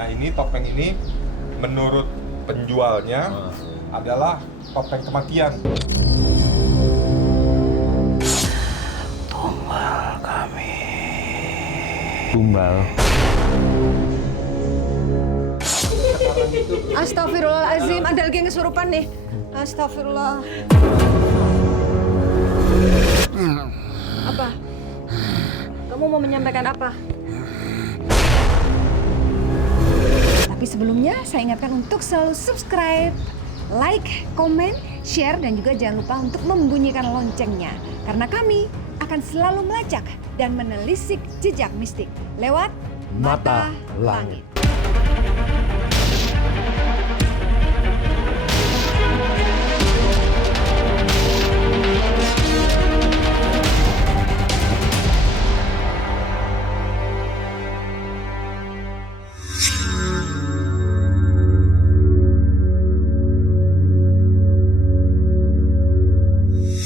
Nah ini topeng ini menurut penjualnya adalah topeng kematian. Tumbal kami. Tumbal. Astagfirullahaladzim, ada lagi yang kesurupan nih. Astagfirullah. Apa? Kamu mau menyampaikan apa? Tapi sebelumnya saya ingatkan untuk selalu subscribe, like, komen, share, dan juga jangan lupa untuk membunyikan loncengnya. Karena kami akan selalu melacak dan menelisik jejak mistik lewat Mata Langit.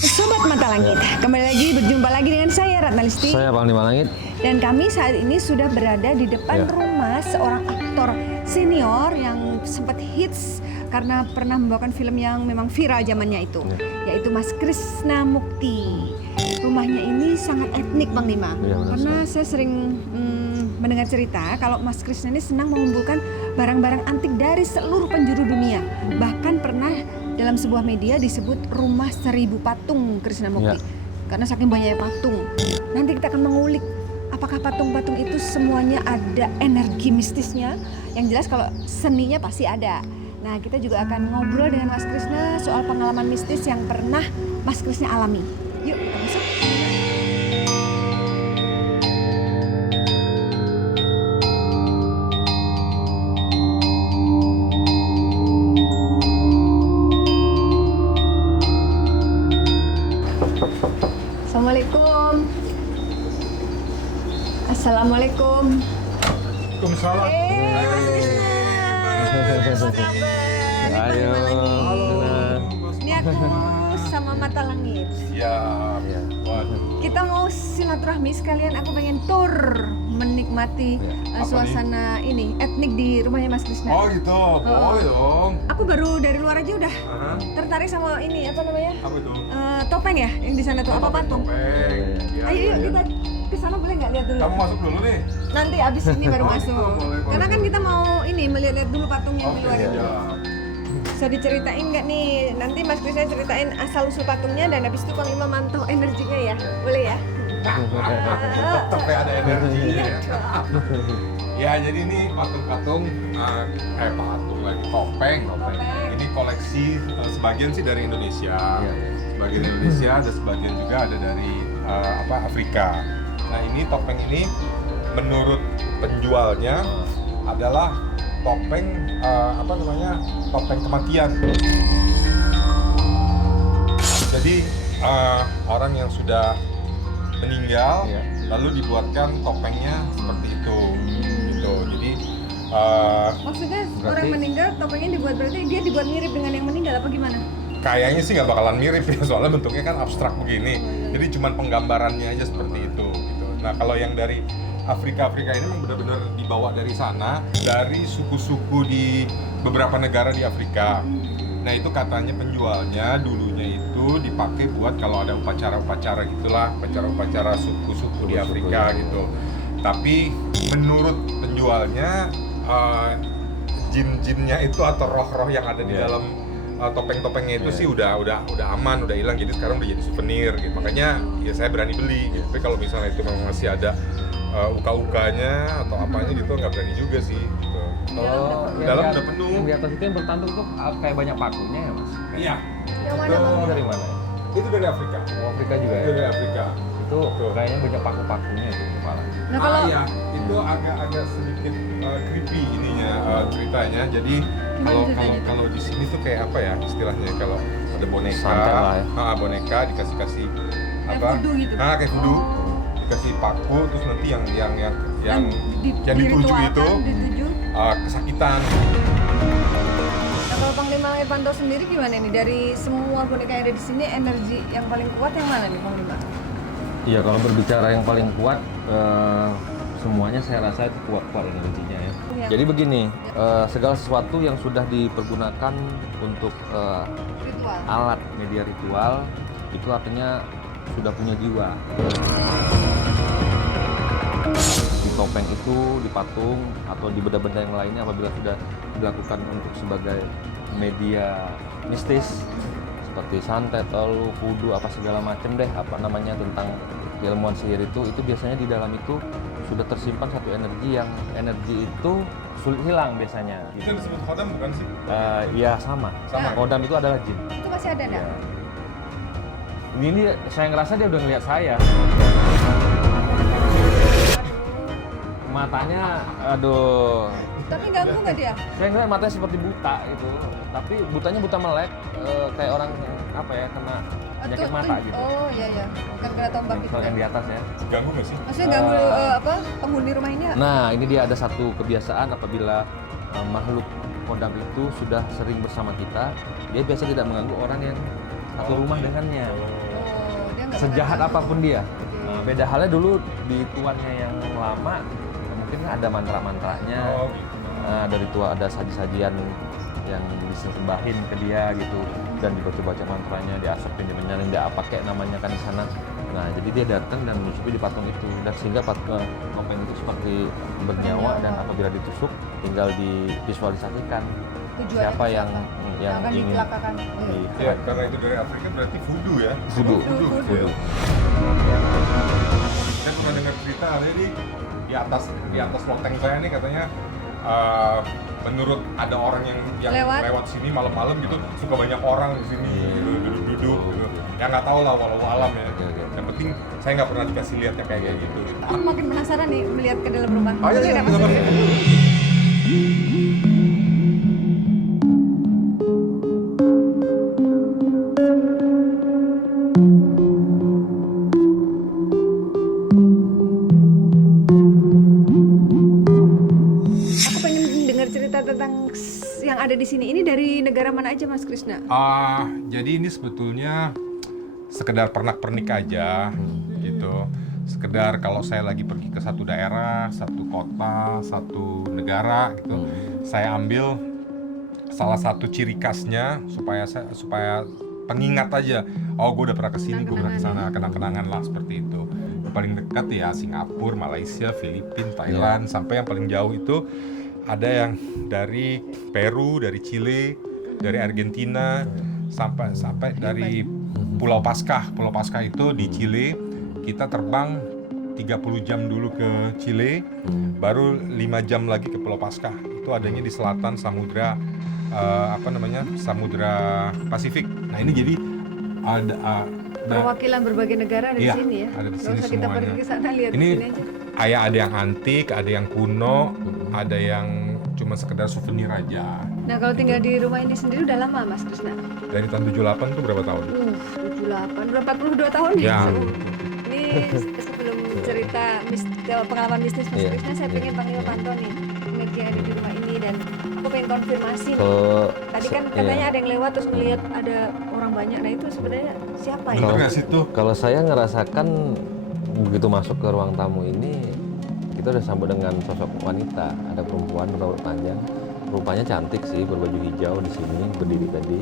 Sobat Mata Langit, kembali lagi berjumpa lagi dengan saya Ratna Listi. Saya Panglima Langit. Dan kami saat ini sudah berada di depan rumah seorang aktor senior yang sempat hits karena pernah membawakan film yang memang viral zamannya itu, yaitu Mas Krishna Mukti. Rumahnya ini sangat etnik, Panglima. Karena saya sering mendengar cerita kalau Mas Krishna ini senang mengumpulkan barang-barang antik dari seluruh penjuru dunia. Bahkan pernah dalam sebuah media disebut rumah 1000 patung Krishna Mukti. Karena saking banyaknya patung. Nanti kita akan mengulik apakah patung-patung itu semuanya ada energi mistisnya. Yang jelas kalau seninya pasti ada. Nah, kita juga akan ngobrol dengan Mas Krishna soal pengalaman mistis yang pernah Mas Krishna alami. Yuk, kita masuk. Assalamualaikum. Assalamualaikum. Waalaikumsalam. Mas Krishna. Apa kabar? Ayo. Ini aku sama Mata Langit. Siap. Waduh. Kita mau silaturahmi sekalian. Aku pengen tour menikmati suasana ini etnik di rumahnya Mas Krishna. Oh gitu, boleh dong. Aku baru dari luar aja udah tertarik sama ini apa namanya? Apa itu? Topeng ya yang di sana tuh apa patung? Topeng. Ya, Ayo yuk ya. kita ke sana boleh nggak lihat dulu? Kamu masuk dulu nih. Nanti abis ini baru masuk. boleh, Karena kan boleh. kita mau ini melihat dulu patung yang di luar itu. Ya. Bisa diceritain nggak nih? Nanti Mas Krishna ceritain asal usul patungnya dan habis itu Panglima mantau energinya ya. Boleh ya? Tetap kayak ada energi. Iya, Ya, jadi ini patung-patung, patung lagi, topeng. Ini koleksi sebagian sih dari Indonesia, sebagian Indonesia, ada sebagian juga ada dari Afrika. Nah, ini topeng ini menurut penjualnya adalah topeng topeng kematian. Jadi orang yang sudah meninggal lalu dibuatkan topengnya seperti itu gitu. Jadi Maksudnya orang meninggal topengnya dibuat berarti dia dibuat mirip dengan yang meninggal apa gimana? kayaknya sih nggak bakalan mirip ya, soalnya bentuknya kan abstrak begini. Jadi cuman penggambarannya aja seperti itu gitu. Nah, kalau yang dari Afrika ini memang benar-benar dibawa dari sana, dari suku-suku di beberapa negara di Afrika. Nah, itu katanya penjualnya dulunya itu dipakai buat kalau ada upacara-upacara gitulah, upacara-upacara suku-suku di Afrika gitu. Tapi menurut penjualnya jin-jinnya itu atau roh-roh yang ada di dalam topeng-topengnya itu sih udah aman, udah hilang, jadi sekarang udah jadi souvenir gitu. Makanya ya saya berani beli gitu. Tapi kalau misalnya itu memang masih ada uka-ukanya atau apanya gitu nggak berani juga sih gitu. Kalau Dalam udah penuh. Yang di atas itu yang bertantuk tuh kayak banyak pakunya ya, Mas? Iya. Yang mana Itu Bang? Dari mana? Itu dari Afrika. Oh, Afrika juga Itu ya? dari Afrika. Itu kayaknya banyak paku-pakunya itu kepala. Nah kalau iya, itu agak sedikit creepy ininya ceritanya. Jadi kalau di sini tuh kayak apa ya istilahnya, kalau ada boneka, Santet lah ya. Boneka dikasih Kayak apa? voodoo gitu? Kayak voodoo. Oh. Dikasih paku, terus nanti yang yang dituju diritualkan, itu dituju. kesakitan. Nah kalau Panglima Irvanto sendiri gimana nih? Dari semua boneka yang ada di sini energi yang paling kuat yang mana nih Panglima? Iya, kalau berbicara yang paling kuat, semuanya saya rasa itu kuat-kuat energinya ya. Iya. Jadi begini, segala sesuatu yang sudah dipergunakan untuk Ritual. alat media ritual itu artinya sudah punya jiwa. Di topeng itu, di patung atau di benda-benda yang lainnya apabila sudah dilakukan untuk sebagai media mistis seperti santet, telu, voodoo, apa segala macam deh, apa namanya tentang ilmuwan sihir itu biasanya di dalam itu sudah tersimpan satu energi yang energi itu sulit hilang biasanya. Itu yang disebut khodam bukan sih? Iya sama. Sama. Kodam itu adalah jin. Itu masih ada enggak? Ya. Ini saya ngerasa dia udah ngeliat saya. Matanya, aduh. Tapi ganggu nggak dia? Saya ngeliat matanya seperti buta gitu. Tapi butanya buta melek, kayak orang apa ya kena penyakit mata gitu. Oh iya iya. Bukan kena tombak gitu. Kalau yang di atas ya. Ganggu nggak sih? Maksudnya ganggu penghuni rumah ini nggak? Nah, ini dia ada satu kebiasaan apabila makhluk kodam itu sudah sering bersama kita, dia biasa tidak mengganggu orang yang satu rumah dengannya. Oh, dia nggak Sejahat pernah ganggu. apapun dia. Oke. Nah, beda halnya dulu di tuannya yang lama, mungkin ada mantra-mantranya. Oh gitu. Dari tua ada saji-sajian yang disembahin ke dia gitu, dan dibaca-baca mantranya, diasapin, dimenyarin, dia apa kayak namanya kan di sana. Nah, jadi dia datang dan menyusupi di patung itu, dan sehingga topeng itu seperti bernyawa, dan apabila ditusuk tinggal divisualisasikan Tujuannya siapa itu yang akan ingin dicelakakan. Ya, karena itu dari Afrika berarti voodoo ya? Voodoo. Voodoo. Saya pernah dengar cerita ada di atas loteng saya nih katanya menurut ada orang yang lewat sini malam-malam gitu suka banyak orang di sini gitu, duduk-duduk gitu. Ya nggak tahu lah walau alam ya. Oke. Yang penting saya nggak pernah dikasih lihat yang kayak gitu. Aku makin penasaran nih melihat ke dalam rumah. Ayo, Boleh ayo, nggak, Mas? silakan. Aku pengen dengar cerita tentang yang ada di sini. Ini dari negara mana aja, Mas Krisna? Jadi ini sebetulnya sekedar pernak-pernik aja gitu. Sekedar kalau saya lagi pergi ke satu daerah, satu kota, satu negara gitu, saya ambil salah satu ciri khasnya supaya pengingat aja. Oh, gue udah pernah kesini, gue pernah kesana, kenang-kenangan lah seperti itu. Yang paling dekat ya Singapura, Malaysia, Filipina, Thailand, sampai yang paling jauh itu ada yang dari Peru, dari Chile, dari Argentina, sampai dari Pulau Paskah. Pulau Paskah itu di Chile. Kita terbang 30 jam dulu ke Chile, baru 5 jam lagi ke Pulau Paskah. Itu adanya di selatan Samudra Samudra Pasifik. Nah ini jadi ada Perwakilan berbagai negara ada di iya, sini ya. ada di Nggak sini usah kita semuanya. pergi ke sana, lihat di Ini sini aja. kayak ada yang antik, ada yang kuno, ada yang cuma sekedar souvenir aja. Nah, kalau tinggal di rumah ini sendiri udah lama, Mas Krisna? Dari tahun 78 tuh berapa tahun? 78, udah 42 tahun Ya. Ini sebelum cerita pengalaman bisnis Mas Iya, Krisna, saya iya. pengen panggil Panto nih, energi yang ada di rumah ini, dan aku pengen konfirmasi nih. Kalau Tadi kan katanya ada yang lewat terus melihat ada orang banyak. Nah, itu sebenarnya siapa ya? Bener nggak sih tuh? Kalau saya ngerasakan begitu masuk ke ruang tamu ini, kita udah sambut dengan sosok wanita. Ada perempuan berambut panjang, rupanya cantik sih, berbaju hijau di sini berdiri tadi.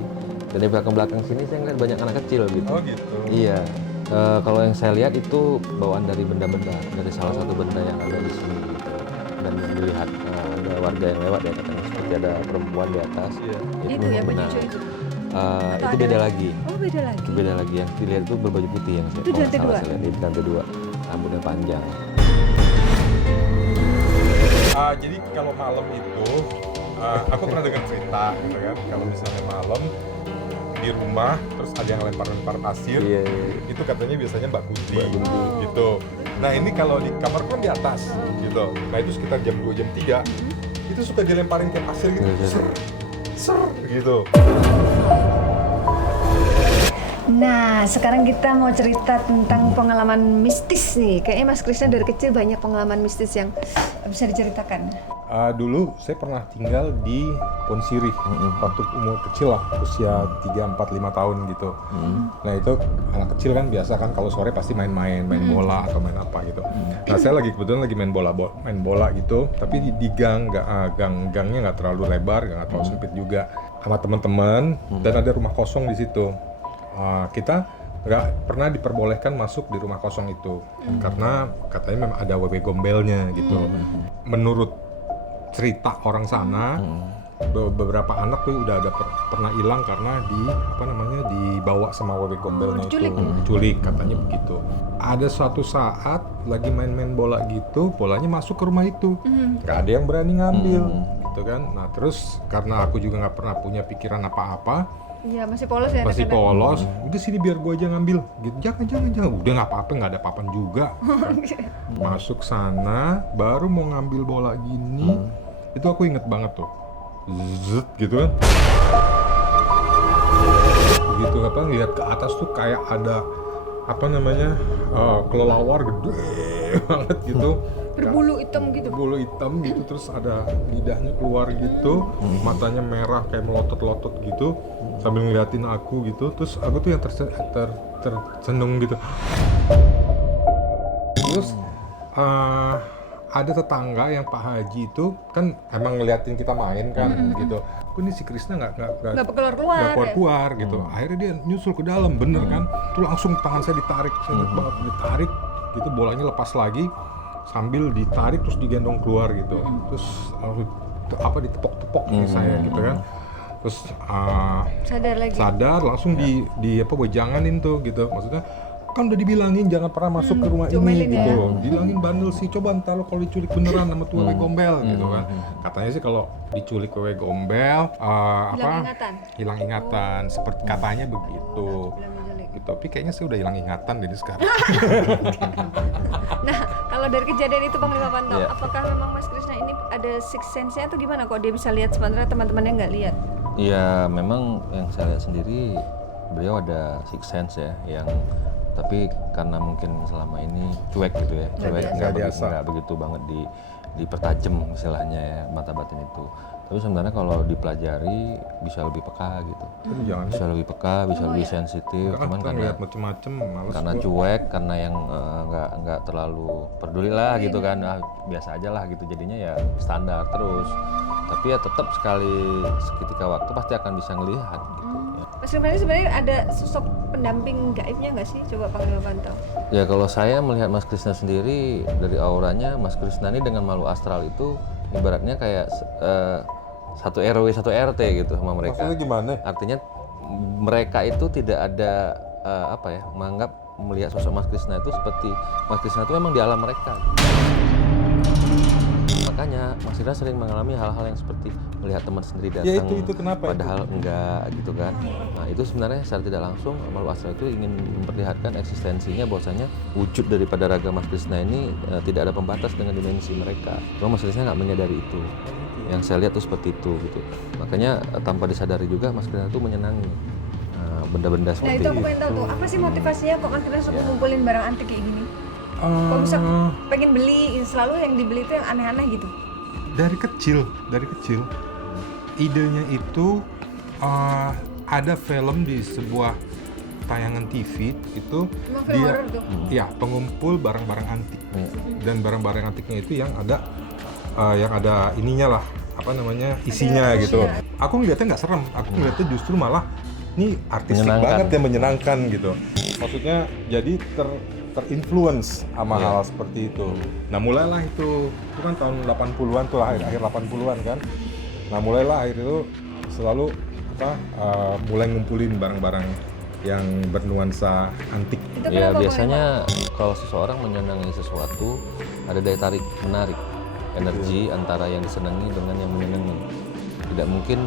Dan di belakang sini saya ngeliat banyak anak kecil gitu. Oh gitu. Iya. Kalau yang saya lihat itu bawaan dari benda-benda, dari salah satu benda yang ada di sini gitu. Dan dilihat ada warga yang lewat ya, katanya seperti ada perempuan di atas. Iya. Itu ya, baju benar. hijau itu. Itu ada beda lagi? lagi. Oh, beda lagi. Itu beda lagi, yang dilihat itu berbaju putih yang saya Itu di lantai kalau nggak dua? salah saya lihat di lantai 2, rambutnya panjang. Jadi kalau malam itu, aku pernah dengar cerita gitu kan, kalau misalnya malam di rumah terus ada yang lempar-lempar pasir, Iya. itu katanya biasanya Mbak Kunti, Mbak Kunti. gitu. Nah ini kalau di kamar kan di atas, gitu. Nah itu sekitar jam 2, jam 3, itu suka dilemparin kayak pasir gitu, Iya, iya. ser, ser, gitu. Nah, sekarang kita mau cerita tentang pengalaman mistis nih. Kayaknya Mas Krisna dari kecil banyak pengalaman mistis yang bisa diceritakan. Dulu saya pernah tinggal di Ponsiri waktu umur kecil lah, usia 3, 4, 5 tahun gitu. Nah itu anak kecil kan biasa kan kalau sore pasti main bola atau main apa gitu. Nah saya kebetulan lagi main bola gitu, tapi di gang, gangnya nggak terlalu lebar, nggak terlalu sempit juga, sama teman-teman dan ada rumah kosong di situ. Kita nggak pernah diperbolehkan masuk di rumah kosong itu karena katanya memang ada wewe gombelnya gitu. Menurut cerita orang sana, beberapa anak tuh udah ada pernah hilang karena dibawa sama wewe gombelnya diculik katanya begitu. Ada suatu saat lagi main bola gitu, bolanya masuk ke rumah itu, nggak ada yang berani ngambil gitu kan. Nah terus karena aku juga nggak pernah punya pikiran apa-apa, Iya, masih polos ya. masih polos, udah sini biar gua aja ngambil gitu. Jangan, udah nggak apa-apa, nggak ada papan juga kan. Masuk sana baru mau ngambil bola gini, itu aku inget banget tuh, zet gitu kan, begitu ngeliat ke atas tuh kayak ada kelelawar gede banget gitu, Berbulu hitam gitu. bulu hitam gitu, terus ada lidahnya keluar gitu, matanya merah kayak melotot-lotot gitu, sambil ngeliatin aku gitu. Terus aku tuh yang tercenung gitu. Terus ada tetangga yang Pak Haji itu kan emang ngeliatin kita main kan gitu. Kok ini si Krisna nggak keluar gitu. Akhirnya dia nyusul ke dalam, bener kan? Tuh langsung tangan saya ditarik, saya ingat banget ditarik gitu, bolanya lepas lagi sambil ditarik terus digendong keluar gitu. Terus ditepok-tepok nih saya gitu kan. Terus sadar langsung wejanganin tuh gitu. Maksudnya kan udah dibilangin jangan pernah masuk ke rumah ini gitu. Bilangin bandel sih, coba ntar lo kalau diculik beneran sama tuh wewe gombel gitu kan. Katanya sih kalau diculik wewe gombel hilang ingatan, seperti katanya begitu. Gitu. Tapi kayaknya saya udah hilang ingatan dari sekarang. Nah, kalau dari kejadian itu Panglima Pantau, apakah memang Mas Krisna ini ada sixth sense-nya atau gimana kok dia bisa lihat sementara teman-temannya nggak lihat? Ya memang yang saya lihat sendiri beliau ada sixth sense ya, yang tapi karena mungkin selama ini cuek gitu ya, nggak begitu banget dipertajam istilahnya ya, mata batin itu. Tapi sebenarnya kalau dipelajari bisa lebih peka gitu, bisa lebih peka, bisa lebih sensitif. Cuman karena macem-macem, karena cuek, karena yang nggak terlalu peduli lah gitu kan, biasa aja lah gitu, jadinya ya standar terus. Tapi ya tetap seketika waktu pasti akan bisa ngelihat gitu. Ya. Mas Krisna ini sebenarnya ada sosok pendamping gaibnya nggak sih? Coba Panglima Pantau. Ya kalau saya melihat Mas Krisna sendiri dari auranya, Mas Krisna ini dengan makhluk astral itu ibaratnya kayak satu RW satu RT gitu sama mereka. Maksudnya gimana? Artinya mereka itu tidak ada menganggap melihat sosok Mas Krisna itu seperti Mas Krisna itu memang di alam mereka. Makanya Mas Krisna sering mengalami hal-hal yang seperti melihat teman sendiri datang, ya itu kenapa padahal enggak gitu kan. Nah itu sebenarnya secara tidak langsung makhluk astral itu ingin memperlihatkan eksistensinya, bahwasanya wujud daripada raga Mas Krisna ini tidak ada pembatas dengan dimensi mereka. Cuma Mas Krisna nggak menyadari itu. Yang saya lihat tuh seperti itu gitu. Makanya tanpa disadari juga Mas Krisna itu menyenangi benda-benda seperti itu. Nah itu aku pengen tahu tuh, apa sih motivasinya kok Mas Krisna suka ngumpulin barang antik kayak gini? Kok bisa pengen beli, selalu yang dibeli itu yang aneh-aneh gitu? Dari kecil. Idenya itu ada film di sebuah tayangan TV itu dia pengumpul barang-barang antik. Dan barang-barang antiknya itu yang ada ininya lah, isinya gitu. Aku ngeliatnya nggak serem, aku ngeliatnya justru malah ini artistik banget ya, menyenangkan gitu. Maksudnya jadi terinfluence sama hal seperti itu. Nah mulailah itu kan tahun 80-an tuh, akhir 80-an kan. Nah mulailah akhir itu selalu mulai ngumpulin barang-barang yang bernuansa antik. Ya biasanya kalau seseorang menyenangi sesuatu ada daya tarik menarik, energi antara yang disenangi dengan yang menyenangi. Tidak mungkin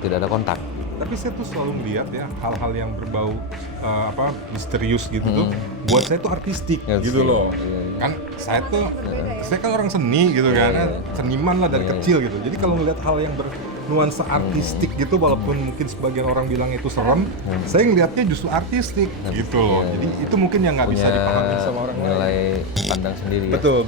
tidak ada kontak. Tapi saya tuh selalu melihat ya hal-hal yang berbau misterius gitu tuh buat saya tuh artistik gitu loh. Kan saya kan orang seni gitu kan, seniman lah dari kecil gitu. Jadi kalau ngelihat hal yang bernuansa artistik gitu, walaupun mungkin sebagian orang bilang itu serem, saya ngelihatnya justru artistik gitu loh. Jadi itu mungkin yang nggak bisa dipahami sama orang lain. Nilai pandang sendiri. Betul.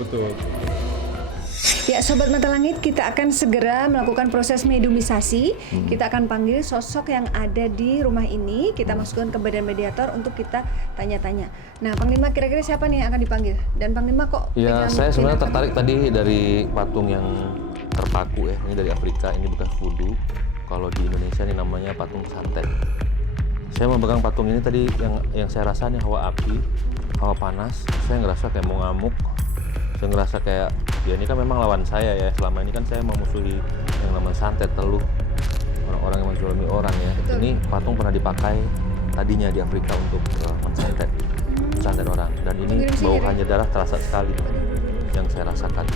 Ya, Sobat Mata Langit, kita akan segera melakukan proses mediumisasi. Kita akan panggil sosok yang ada di rumah ini. Kita masukkan ke badan mediator untuk kita tanya-tanya. Nah, Panglima, kira-kira siapa nih yang akan dipanggil? Dan Panglima kok... Ya, saya sebenarnya tertarik tadi dari patung yang terpaku ya. Ini dari Afrika, ini bekas voodoo. Kalau di Indonesia ini namanya patung santet. Saya memegang patung ini tadi, yang saya rasa nih hawa api, hawa panas. Saya ngerasa kayak mau ngamuk. Saya ngerasa kayak, ya ini kan memang lawan saya ya. Selama ini kan saya memusuhi yang namanya santet, teluh, orang-orang yang menzalimi orang ya. Betul. Ini patung pernah dipakai tadinya di Afrika untuk mensantet orang. Dan ini Mengirim sihir, bau ya? hanya darah terasa sekali yang saya rasakan.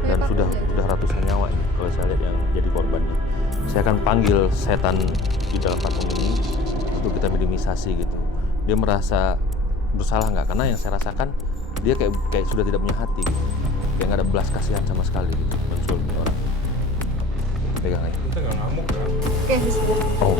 Dan sudah ratusan nyawa ini kalau saya lihat yang jadi korbannya. Saya akan panggil setan di dalam patung ini untuk kita minimisasi gitu. Dia merasa bersalah nggak? Karena yang saya rasakan dia kayak sudah tidak punya hati gitu. Kayak nggak ada belas kasihan sama sekali gitu menzalimi orang. Pegang aja. Kita nggak ngamuk kan? Oke, bismillah. Oh,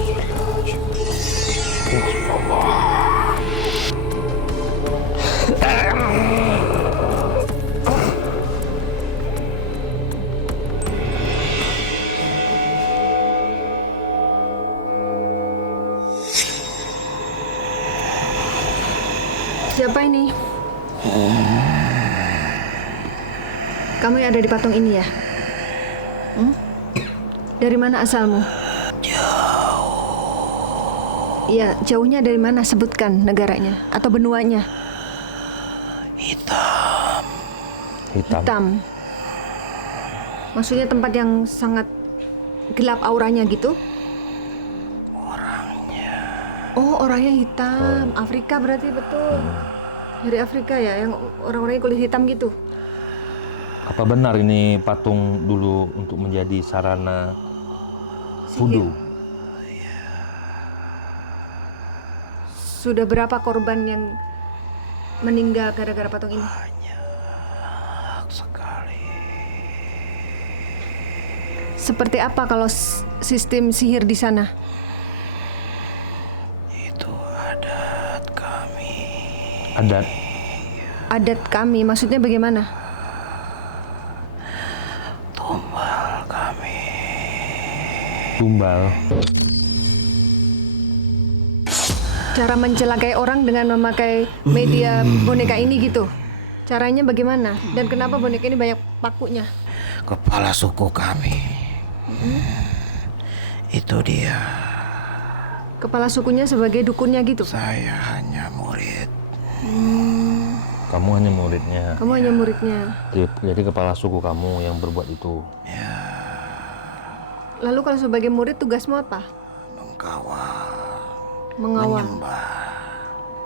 Siapa ini? Kamu yang ada di patung ini ya? Dari mana asalmu? Jauh. Iya, jauhnya dari mana? Sebutkan negaranya atau benuanya. hitam. Hitam. Maksudnya tempat yang sangat gelap auranya gitu? Orangnya. Oh, orangnya hitam. Afrika berarti betul. Dari Afrika ya, yang orang-orangnya kulit hitam gitu. Apa benar ini patung dulu untuk menjadi sarana voodoo? Sudah berapa korban yang meninggal gara-gara patung ini? Banyak sekali. Seperti apa kalau sistem sihir di sana? Itu adat kami. Adat. Adat kami, maksudnya bagaimana? Tumbal kami. Tumbal. Cara mencelakai orang dengan memakai media boneka ini gitu? Caranya bagaimana? Dan kenapa boneka ini banyak pakunya? Kepala suku kami. Itu dia. Kepala sukunya sebagai dukunnya gitu? Saya hanya murid. Kamu hanya muridnya. Kamu hanya muridnya. Jadi kepala suku kamu yang berbuat itu. Lalu kalau sebagai murid tugasmu apa? Mengkawal. Mengawal.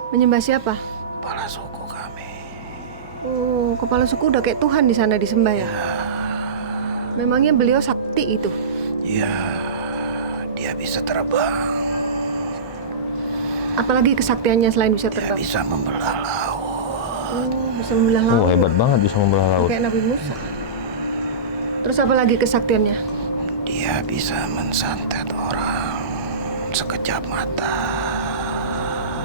Menyembah siapa? Kepala suku kami. Oh, kepala suku udah kayak Tuhan di sana disembah ya? Memangnya beliau sakti itu? Ya, dia bisa terbang. Apalagi kesaktiannya selain bisa Dia terbang? bisa membelah laut. Oh, bisa membelah laut. Oh, hebat banget bisa membelah laut. Kayak Nabi Musa. Terus apa lagi kesaktiannya? Dia bisa mensantet orang sekejap mata.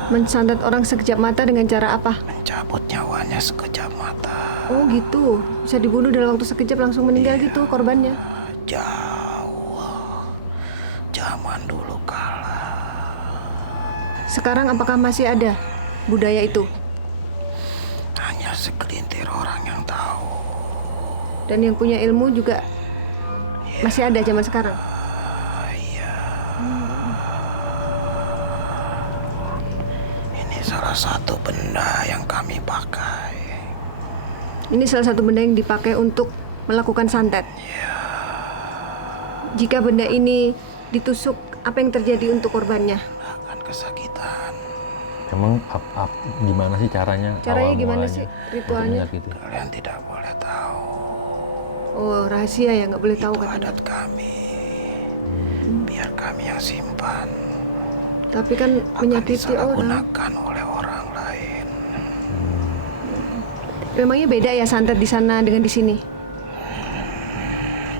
Mensantet orang sekejap mata dengan cara apa? Mencabut nyawanya sekejap mata. Oh gitu, bisa dibunuh dalam waktu sekejap langsung meninggal gitu korbannya. Jauh. Zaman dulu kala. Sekarang apakah masih ada budaya itu? Hanya segelintir orang yang tahu. Dan yang punya ilmu juga masih ada zaman sekarang? Ini salah satu benda yang kami pakai. Ini salah satu benda yang dipakai untuk melakukan santet. Jika benda ini ditusuk, apa yang terjadi untuk korbannya? Akan kesakitan. Emang gimana sih caranya? Caranya awal gimana mulanya sih? untuk Ritualnya? menyakiti? Kalian tidak boleh tahu. Oh, rahasia ya, nggak boleh tahu Itu katanya. adat kami. Biar kami yang simpan. Tapi kan Akan menyakiti orang. disalahgunakan oleh orang lain. Memangnya beda ya santet di sana dengan di sini?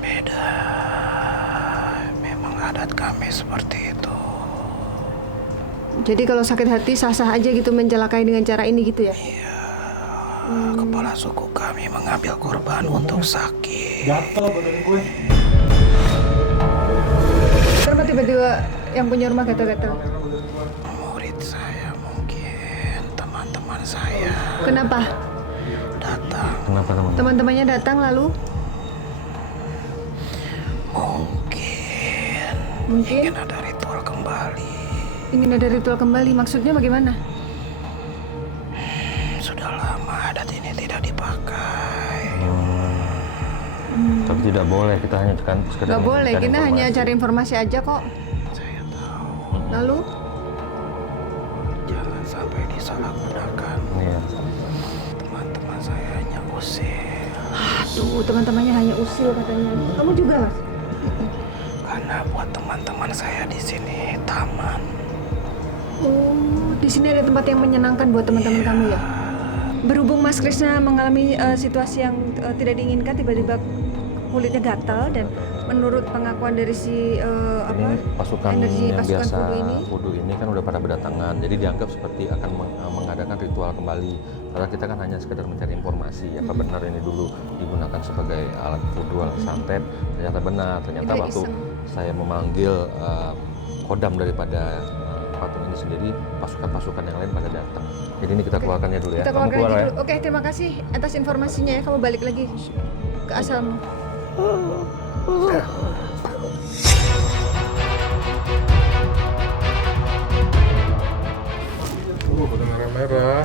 Beda. Memang adat kami seperti itu. Jadi kalau sakit hati sah-sah aja gitu mencelakai dengan cara ini gitu ya? kepala suku kami mengambil korban untuk sakit. Gatel badan gue. Kenapa tiba-tiba yang punya rumah gatal-gatal? Murid saya mungkin, teman-teman saya Kenapa? datang. Kenapa teman? Teman-temannya datang lalu Mungkin mungkin ada ritual kembali. ingin ada ritual kembali. Maksudnya bagaimana? Sudah lama adat ini tidak dipakai. Tapi tidak boleh, kita hanya sekedar Gak boleh, mencari kita hanya informasi. cari informasi aja kok. Saya tahu. Lalu Jangan sampai disalahgunakan. Iya. Teman-teman saya hanya usir. tuh teman-temannya hanya usil katanya. Kamu juga Mas? Karena buat teman-teman saya di sini taman. Oh, di sini ada tempat yang menyenangkan buat teman-teman kamu ya? Berhubung Mas Krisna mengalami situasi yang tidak diinginkan, tiba-tiba kulitnya gatal dan menurut pengakuan dari si Ini pasukan energi yang pasukan biasa voodoo ini, kan udah pada berdatangan, jadi dianggap seperti akan mengadakan ritual kembali. Karena kita kan hanya sekedar mencari informasi, apa benar ini dulu digunakan sebagai alat voodoo, alat santet. Ternyata benar, ternyata Kita waktu iseng. saya memanggil kodam daripada patung ini sendiri, pasukan-pasukan yang lain pada datang. Jadi ini kita keluarkannya dulu ya. kita Kamu keluarkan keluar aja ya. dulu. Oke, terima kasih atas informasinya ya. Kamu balik lagi ke asalmu. Udah merah-merah.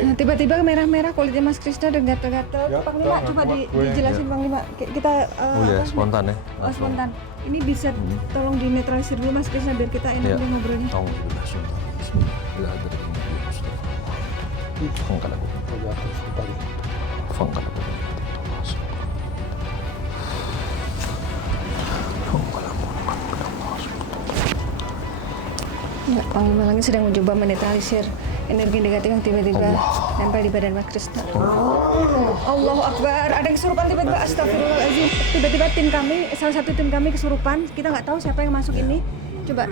Nah, tiba-tiba merah-merah kulitnya Mas Krisna dan gatal-gatal. Gatal, Panglima, coba kuat gue. dijelasin Panglima. Kita Oh ya, spontan ya. Oh, spontan. Ini bisa tolong dinetralisir dulu Mas Krisna biar kita enak Iya. dulu ngobrolnya. Alhamdulillah, Enggak, Panglima lagi sedang mencoba menetralisir energi negatif yang tiba-tiba nempel di badan Mas Krisna. Allahu Akbar, ada yang kesurupan tiba-tiba, astagfirullahaladzim. Tiba-tiba tim kami, salah satu tim kami kesurupan, kita nggak tahu siapa yang masuk ini. Coba,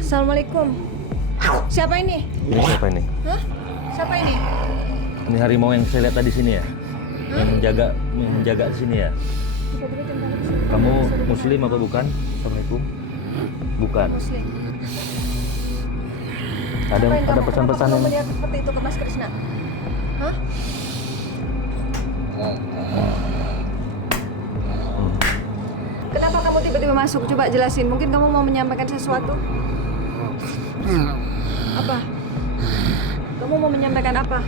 Assalamualaikum. Siapa ini? Ini siapa ini? Hah? Siapa ini? Ini harimau yang saya lihat tadi sini ya? Yang menjaga di sini ya? Tiba-tiba tim kami kesurupan. Kamu muslim apa bukan? Assalamualaikum. Bukan. Muslim. Ada Ngapain kamu? pesan-pesan Kenapa kamu yang melihat seperti itu ke Mas Krisna? Hah? Kenapa kamu tiba-tiba masuk? Coba jelasin. Mungkin kamu mau menyampaikan sesuatu. Apa? Kamu mau menyampaikan apa?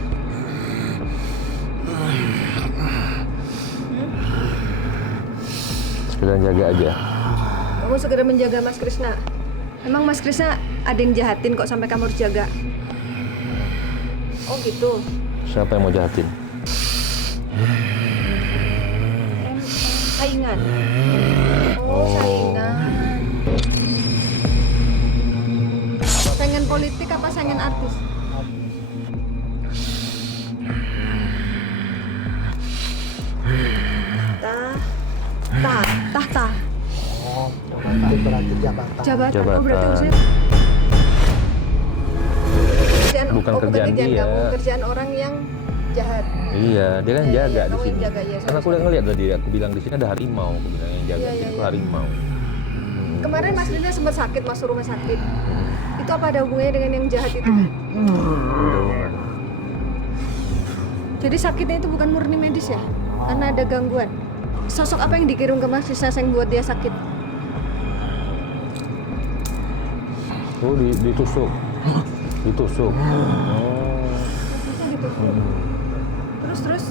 sekedar jaga aja. Kamu segera menjaga Mas Krisna. Emang Mas Krisna ada yang jahatin kok sampai kamu harus jaga? Oh gitu. Siapa yang mau jahatin? Saingan. Oh, saingan. Saingan politik apa saingan artis? Tahta. Berarti jabatan. Jabatan. Oh, berarti Jabatan. urusan kerjaan, Bukan bukan kerjaan kerjaan dia. kamu, kerjaan orang yang jahat. Iya, dia kan Iya, jaga iya, di kamu sini. yang jaga, iya, Karena aku udah ngeliat tadi, aku bilang di sini ada harimau, aku bilang yang jaga Iya, di iya, sini itu iya. harimau. Kemarin Mas Lina sempat sakit masuk rumah sakit. Itu apa ada hubungannya dengan yang jahat itu? Udah hubungan. Jadi sakitnya itu bukan murni medis ya? Karena ada gangguan. Sosok apa yang dikirim ke Mas Krisna yang buat dia sakit? Oh, ditusuk. Ditusuk. Oh. Bisa gitu. Terus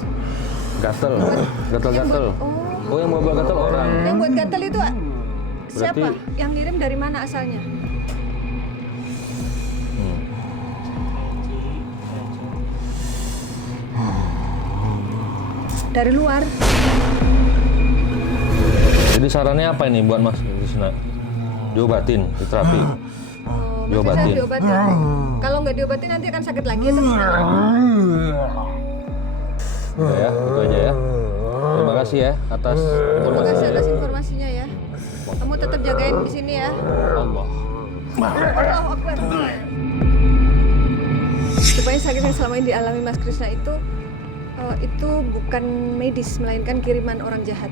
Gatel. Gatel-gatel. Yang buat- Oh, yang buat gatel orang. yang buat gatal itu siapa? Berarti- Yang ngirim dari mana asalnya? Hmm. Dari luar. Jadi sarannya apa ini buat Mas Krisna? Diobatin, diterapi. Oh, Mas Diobatin. Krisna diobatin. Kalau nggak diobatin nanti akan sakit lagi atau gimana? Udah ya, itu aja ya. Terima kasih ya atas Terima informasi. kasih atas informasinya ya. Kamu tetap jagain di sini ya. Allah. Allahu Akbar. Supaya sakit yang selama ini dialami Mas Krisna itu itu bukan medis, melainkan kiriman orang jahat.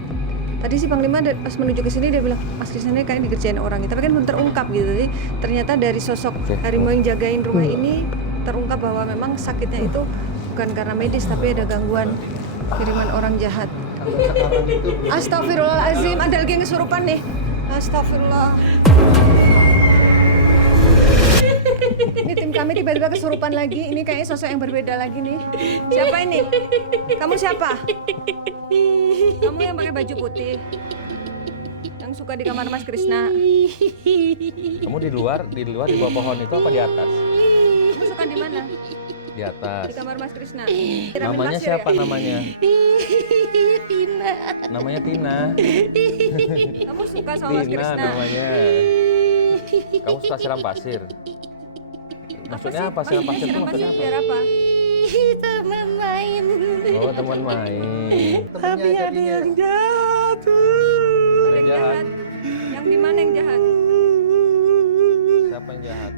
Tadi si Panglima pas menuju ke sini dia bilang, Mas Krisna ini kayak dikerjain orang, tapi kan belum terungkap gitu. Jadi ternyata dari sosok harimau yang jagain rumah ini terungkap bahwa memang sakitnya itu bukan karena medis, tapi ada gangguan kiriman orang jahat. Astagfirullahaladzim, ada lagi yang kesurupan nih. Astagfirullah. Ini tim kami tiba-tiba kesurupan lagi. Ini kayaknya sosok yang berbeda lagi nih. Siapa ini? Kamu siapa? Kamu yang pakai baju putih, yang suka di kamar Mas Krisna. Kamu di luar di bawah pohon itu apa di atas? Kamu suka di mana? Di atas. Di kamar Mas Krisna. Namanya siapa namanya? Tina. Namanya Tina. Kamu suka sama Mas Tina Krisna? namanya. Kamu suka siram pasir? Maksudnya apa siram pasir itu maksudnya apa? Biar apa? Teman main. Oh, teman main. Tapi ada yang jahat. Ada yang jahat. Yang di mana yang jahat? Siapa yang jahat?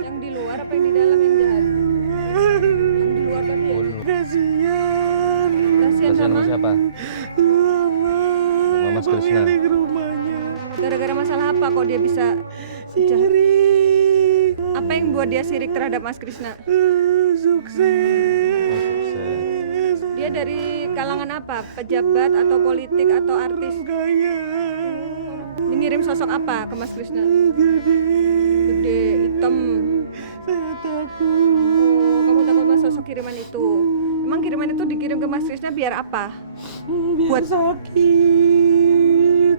Yang di luar apa yang di dalam yang jahat? Yang di luar tadi ya? Kasihan. Kasihan Kasihan sama? sama siapa? Sama Mas Krisna. Gara-gara masalah apa kok dia bisa jahat? Apa yang buat dia sirik terhadap Mas Krisna? Sukses. Dia dari kalangan apa? Pejabat atau politik atau artis? Mengirim sosok apa ke Mas Krisna? Gede, hitam. Saya takut. Oh, kamu takut sama sosok kiriman itu? Emang kiriman itu dikirim ke Mas Krisna biar apa? Biar sakit.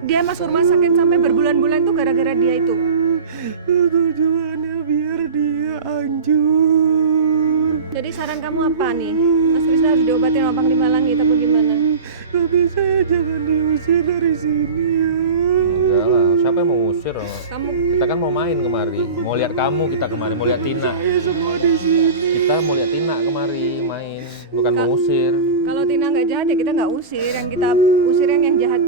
Dia masuk rumah sakit sampai berbulan-bulan itu gara-gara dia itu. Tujuannya biar dia hancur. Jadi saran kamu apa nih? Mas Krisna harus diobatin sama Panglima Langit apa gimana? Tapi saya jangan diusir dari sini ya. Enggak lah, siapa yang mau ngusir? Kamu Kita kan mau main kemari, mau lihat kamu kita kemari, mau lihat Tina. Saya semua di sini. Kita mau lihat Tina kemari main, bukan mau ngusir. kalau Tina nggak jahat ya kita nggak usir. Yang kita usir yang jahat,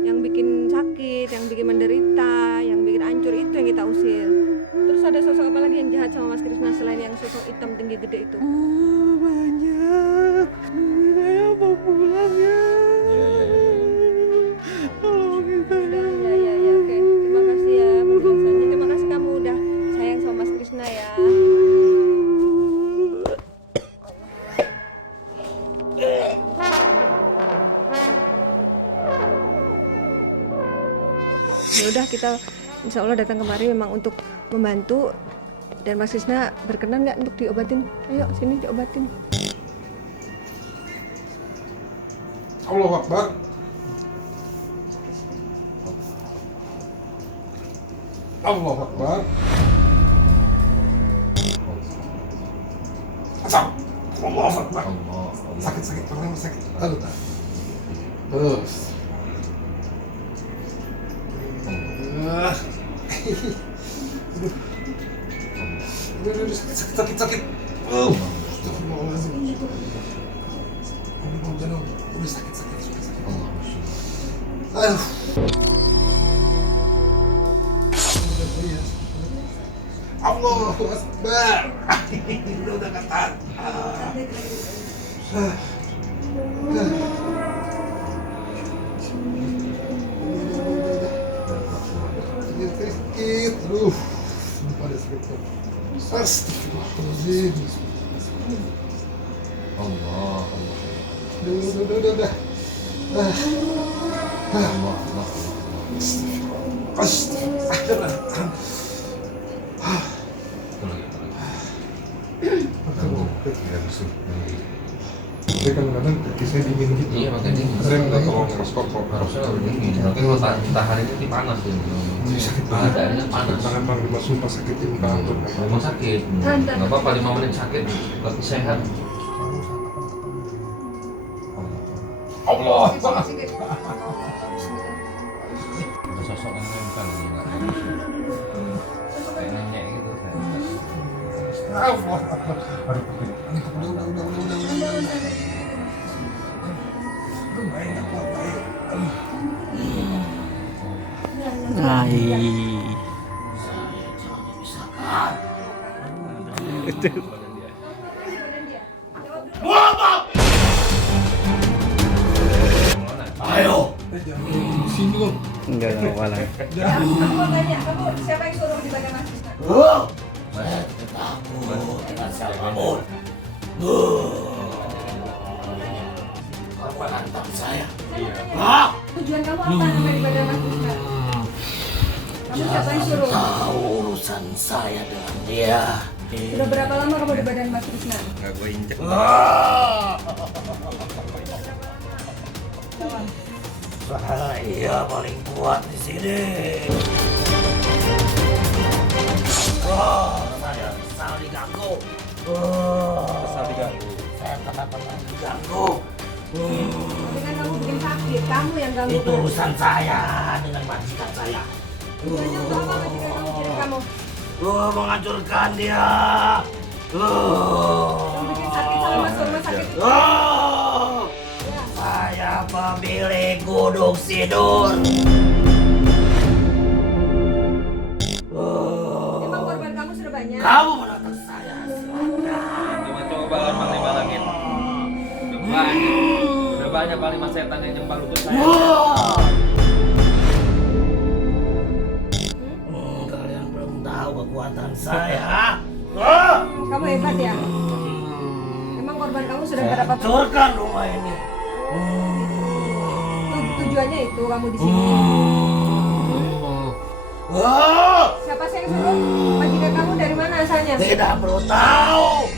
yang bikin sakit, yang bikin menderita, yang bikin hancur itu yang kita usir. Terus ada sosok apa lagi yang jahat sama Mas Krisna selain yang sosok hitam tinggi gede itu? Banyak. Saya mau pulang ya. Iya, iya, iya. Tolong kita. Ya, oke. Terima kasih ya penjelasannya. Terima kasih kamu udah sayang sama Mas Krisna ya. Ya udah, kita insya Allah datang kemari memang untuk membantu, dan Mas Krisna berkenan nggak untuk diobatin? Ayo sini diobatin. Allahu Akbar. Allahu Akbar. Asal. Allahu Akbar. Sakit, orang sakit. Aduh. Terus. Aduh, sakit. Astagfirullahaladzim. Udah sakit. Aduh. Allahu Akbar. Udah kata. Sakit. Aduh. Pada sakit. Astagfirullahaladzim. Allah. Udah. Astagfirullah. Tapi kadang-kadang kaki saya dingin gitu. Iya, makanya dingin. Saya minta tolong stop kok. Harusnya harus dingin. Tapi kalau tahan ini panas ya. Sakit banget. Keadaannya panas. Tangan Panglima sumpah sakit ini kantor. Memang sakit. Nggak apa-apa 5 menit sakit, tapi sehat. Allah. Ada sosok yang nempel nih, nggak kayak nenek gitu. Allah. Aduh, udah. kamu? Enggak apa-apa lah. Aku mau tanya, kamu siapa yang suruh di badan Mas Krisna? Saya tidak takut dengan siapapun. Korban hantam saya. Tujuan kamu apa sampai di badan Mas Krisna? Kamu siapa yang suruh? Tahu urusan saya dengan dia. Sudah berapa lama kamu di badan Mas Krisna? Enggak gue injek. Saya paling kuat di sini. Saya kesal diganggu. Asal diganggu. Saya kenapa diganggu? Tapi kan kamu bikin sakit, kamu yang ganggu. Itu urusan saya dengan majikan saya. Tujuannya untuk apa majikan kamu kirim kamu? Menghancurkan dia. Kamu bikin sakit sama masuk rumah sakit itu. Saya pemilik Gunung Sindur. Emang korban kamu sudah banyak? Kamu menatap saya. Coba-coba kan Panglima Langit. Udah banyak Panglima setan yang nyembah lutut saya. Kalian belum tahu kekuatan saya. Kamu hebat ya? Emang korban kamu sudah berapa? Hancurkan rumah ini. Tujuannya itu kamu di sini. Siapa sih yang suruh? Majikan kamu dari mana asalnya? Tidak perlu tahu.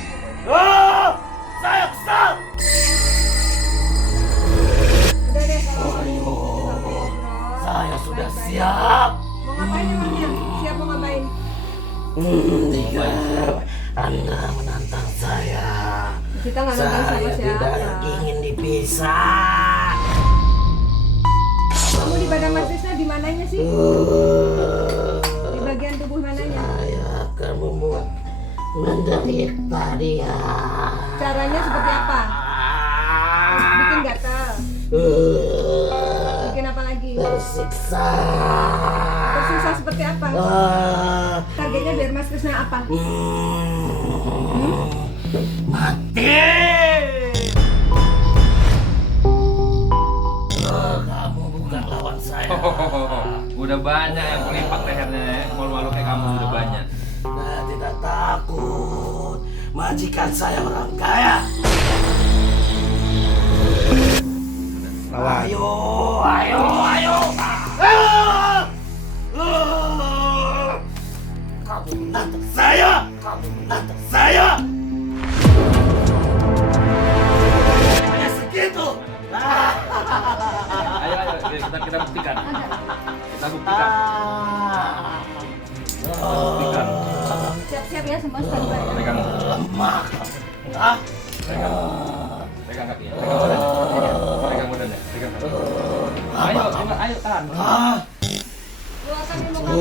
Saya kesal. Udah deh kalau kamu Saya sudah siap. mau ngapain emangnya? Siap mau ngapain? Jika Anda menantang saya, Kita nggak nonton sama saya siapa. tidak ingin dipisah. Kamu di badan Mas Krisna di mananya sih? Di bagian tubuh mananya? Saya akan membuat menderita dia. Caranya seperti apa? Bikin gatal. Bikin apa lagi? Tersiksa. Tersiksa seperti apa? Targetnya biar Mas Krisna apa? Mati. Kamu bukan lawan saya. Udah banyak yang melipat lehernya ya. Malu-malu kayak kamu udah banyak. Saya tidak takut. Majikan saya orang kaya. Ayo, ayo, ayo. Kamu menantang saya. Kamu menantang saya. Hanya segitu. Ayo, kita buktikan. Kita buktikan. Buktikan. Siap-siap ya semua standby. Pegang, Lemah. pegang kaki. Pegang badannya. Pegang badannya. Ayo, tahan. Keluarkan ilmu kamu.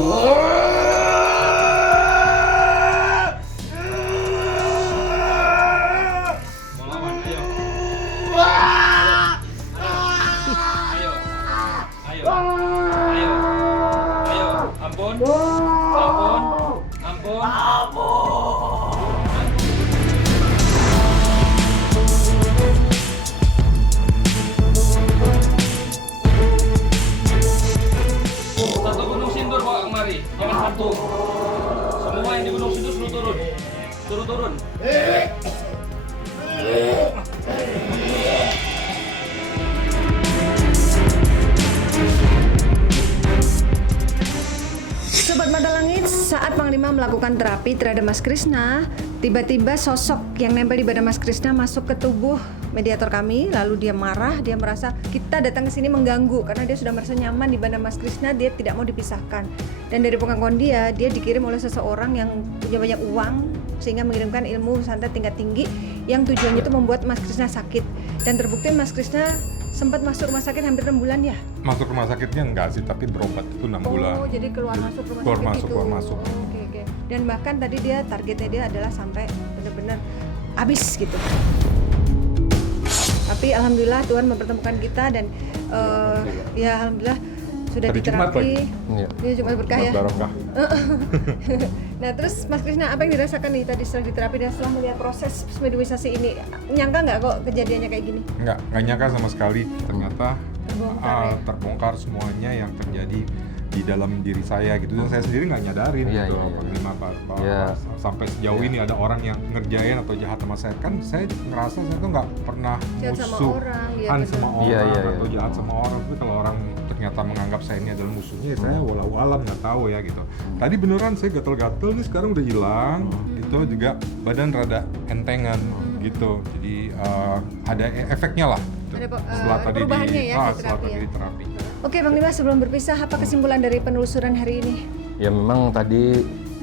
Melawan, ayo. Ayo. Ayo. Ayo. Ayo. Ampun. Ampun. Ampun. Satu Gunung Sindur bawa kemari. Jangan satu. Semua yang di Gunung Sindur suruh turun. Suruh turun. Sobat Mata Langit, saat Panglima melakukan terapi terhadap Mas Krisna, tiba-tiba sosok yang nempel di badan Mas Krisna masuk ke tubuh mediator kami, lalu dia marah, dia merasa kita datang ke sini mengganggu karena dia sudah merasa nyaman di badan Mas Krisna, dia tidak mau dipisahkan. Dan dari pengakuan dia dikirim oleh seseorang yang punya banyak uang sehingga mengirimkan ilmu santet tingkat tinggi yang tujuannya itu membuat Mas Krisna sakit. Dan terbukti Mas Krisna sempat masuk rumah sakit hampir 6 bulan ya? Masuk rumah sakitnya enggak sih, tapi berobat itu 6 bulan. Oh, jadi keluar masuk rumah Keluar sakit masuk, gitu. keluar masuk. Oke. Dan bahkan tadi dia targetnya dia adalah sampai benar-benar habis gitu. Tapi alhamdulillah Tuhan mempertemukan kita dan ya alhamdulillah sudah Hari Jumat diterapi. Iya. Ini Jumat berkah ya. Barokah. Nah terus Mas Krisna apa yang dirasakan nih tadi setelah diterapi dan setelah melihat proses mediumisasi ini? Nyangka nggak kok kejadiannya kayak gini? Nggak nyangka sama sekali. Ternyata terbongkar ya. terbongkar semuanya yang terjadi di dalam diri saya gitu, dan saya sendiri nggak nyadarin Iya, gitu iya, iya. Panglima, bahwa Iya. sampai sejauh ini ada orang yang ngerjain atau jahat sama saya. Kan saya ngerasa saya tuh nggak pernah Jahat sama musuh orang, ya kan betul. sama orang Iya, iya, atau iya. jahat sama orang, tapi kalau orang ternyata menganggap saya ini adalah musuhnya, ya saya walau alam nggak tahu ya gitu. Tadi beneran saya gatel-gatel nih, sekarang udah hilang gitu, juga badan rada entengan gitu, jadi ada efeknya lah Ada setelah tadi perubahannya ya, setelah terapi tadi ya. di terapi. Oke Bang Dimas, sebelum berpisah, apa kesimpulan dari penelusuran hari ini? Ya memang tadi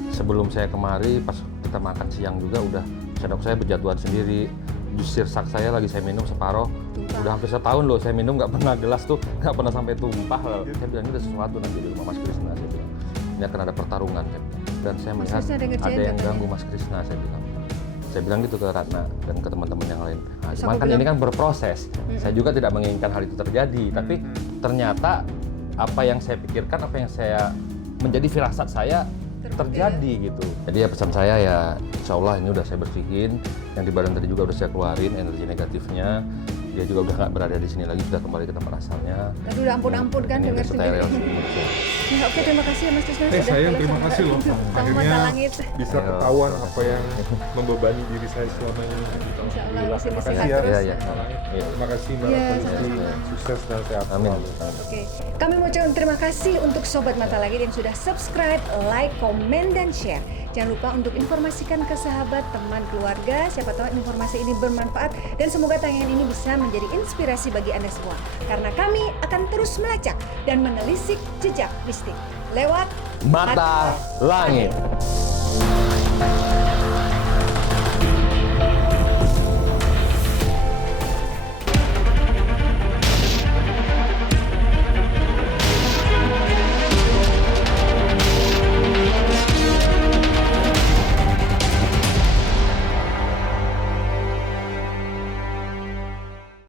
sebelum saya kemari pas kita makan siang juga udah sendok saya berjatuhan sendiri. Jus sirsak saya lagi saya minum separoh. Tumpah. Udah hampir setahun loh saya minum, nggak pernah gelas tuh nggak pernah sampai tumpah loh. Saya bilang ini ada sesuatu nanti di rumah Mas Krisna, saya bilang ini akan ada pertarungan kan. Dan saya melihat Krisna ada ngerjain ada yang katanya. ganggu Mas Krisna, saya bilang gitu ke Ratna dan ke teman-teman yang lain. Nah, Terus cuman aku kan bilang, ini kan berproses. Saya juga tidak menginginkan hal itu terjadi, tapi ternyata apa yang saya pikirkan, apa yang saya menjadi firasat saya terjadi gitu. Jadi ya pesan saya ya, insya Allah ini udah saya bersihin, yang di badan tadi juga udah saya keluarin energi negatifnya. Dia juga udah nggak berada di sini lagi, sudah kembali ke tempat asalnya. Tadi udah ampun-ampun kan Ini dengar udah steril sendiri. sih. Ya, oke, terima kasih ya Mas Krisna Sayang telepon terima kasih loh, sama Mata akhirnya Langit. bisa Ayo. ketahuan apa yang membebani diri saya selama ini. Insya Allah Alhamdulillah, masih terima sehat kasih ya. terus. Iya, iya. Iya. Terima kasih Mbak Iya, Polisi, sama-sama. sukses dan sehat Amin. selalu. Oke, kami mau ucapkan terima kasih untuk Sobat Mata Langit yang sudah subscribe, like, komen, dan share. Jangan lupa untuk informasikan ke sahabat, teman, keluarga. Siapa tahu informasi ini bermanfaat dan semoga tayangan ini bisa menjadi inspirasi bagi Anda semua. Karena kami akan terus melacak dan menelisik jejak mistik lewat Mata Langit.